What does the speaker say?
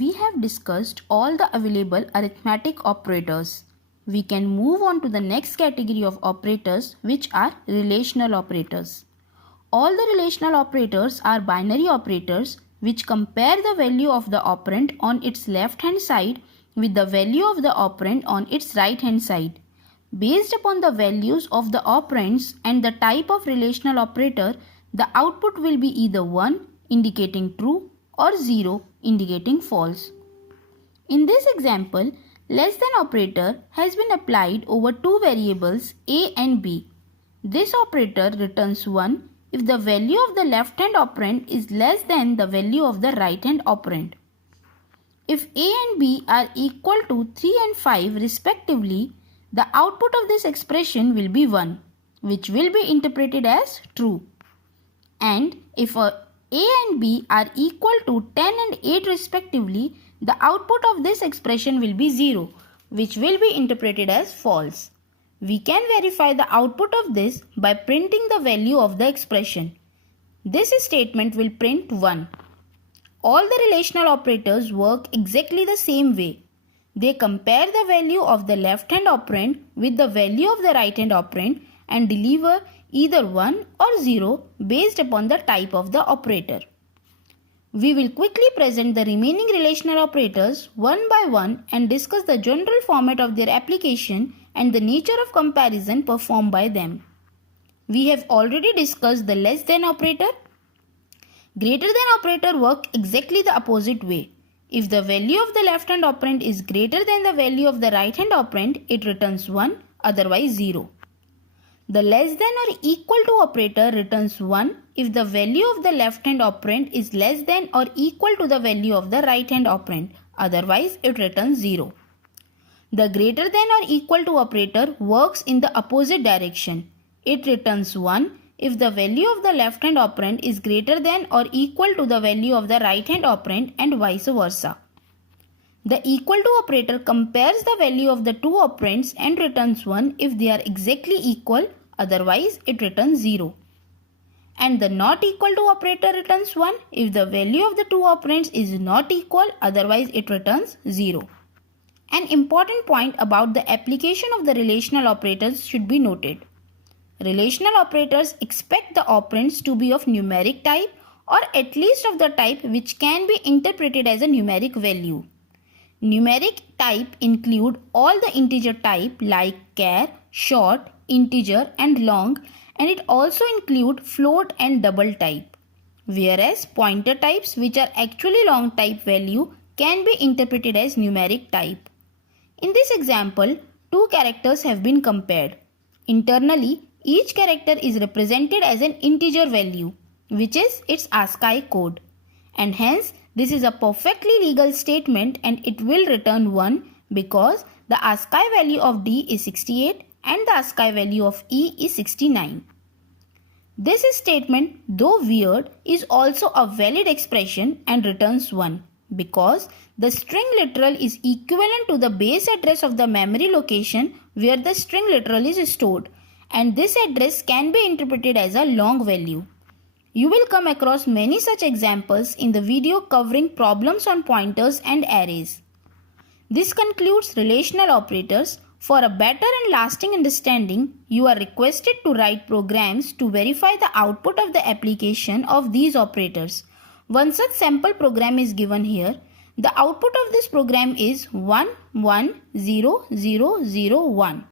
We have discussed all the available arithmetic operators. We can move on to the next category of operators, which are relational operators. All the relational operators are binary operators which compare the value of the operand on its left hand side with the value of the operand on its right hand side. Based upon the values of the operands and the type of relational operator, the output will be either 1 indicating true or 0 indicating false. In this example, less than operator has been applied over two variables a and b. This operator returns 1 if the value of the left hand operand is less than the value of the right hand operand. If a and b are equal to 3 and 5 respectively, the output of this expression will be 1, which will be interpreted as true. And if a and b are equal to 10 and 8 respectively, the output of this expression will be 0, which will be interpreted as false. We can verify the output of this by printing the value of the expression. This statement will print 1. All the relational operators work exactly the same way. They compare the value of the left hand operand with the value of the right hand operand and deliver either 1 or 0 based upon the type of the operator. We will quickly present the remaining relational operators one by one and discuss the general format of their application and the nature of comparison performed by them. We have already discussed the less than operator. Greater than operator work exactly the opposite way. If the value of the left hand operand is greater than the value of the right hand operand, it returns 1, otherwise 0. The less than or equal to operator returns 1 if the value of the left hand operand is less than or equal to the value of the right hand operand, otherwise it returns 0. The greater than or equal to operator works in the opposite direction. It returns 1 if the value of the left hand operand is greater than or equal to the value of the right hand operand and vice versa. The equal to operator compares the value of the two operands and returns 1 if they are exactly equal, otherwise it returns 0. And the not equal to operator returns 1 if the value of the two operands is not equal, otherwise it returns 0. An important point about the application of the relational operators should be noted. Relational operators expect the operands to be of numeric type or at least of the type which can be interpreted as a numeric value. Numeric type include all the integer type like char, short, integer and long, and it also include float and double type. Whereas pointer types, which are actually long type value, can be interpreted as numeric type. In this example, two characters have been compared. Internally, each character is represented as an integer value, which is its ASCII code. And hence, this is a perfectly legal statement and it will return 1 because the ASCII value of D is 68 and the ASCII value of E is 69. This statement, though weird, is also a valid expression and returns 1 because the string literal is equivalent to the base address of the memory location where the string literal is stored, and this address can be interpreted as a long value. You will come across many such examples in the video covering problems on pointers and arrays. This concludes relational operators. For a better and lasting understanding, you are requested to write programs to verify the output of the application of these operators. One such sample program is given here. The output of this program is 1 1 0 0 0 1.